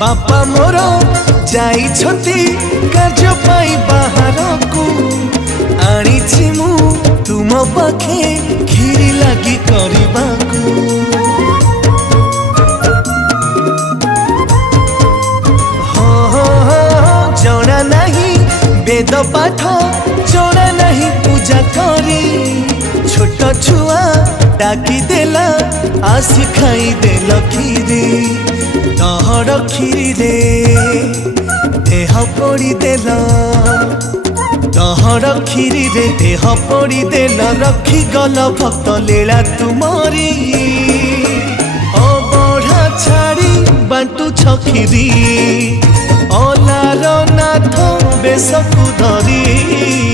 बापा मोर जाइछंती कार्य पाई बाहरकू आनिछि मु तुम पाखे खीरी लागी करबाकू जना नहीं वेद पाठ जना नहीं पूजा करी छोट छुआ डाकी देला आसी खाई देल खीरी तहर खीरी रे देह पड़ी देल तहर खीरी रे देह पड़ी देल रखी गल भक्त लीला तुमरी अबढ़ा छाड़ी बांटू छखीरी अलार नाथ बेसकु धरी।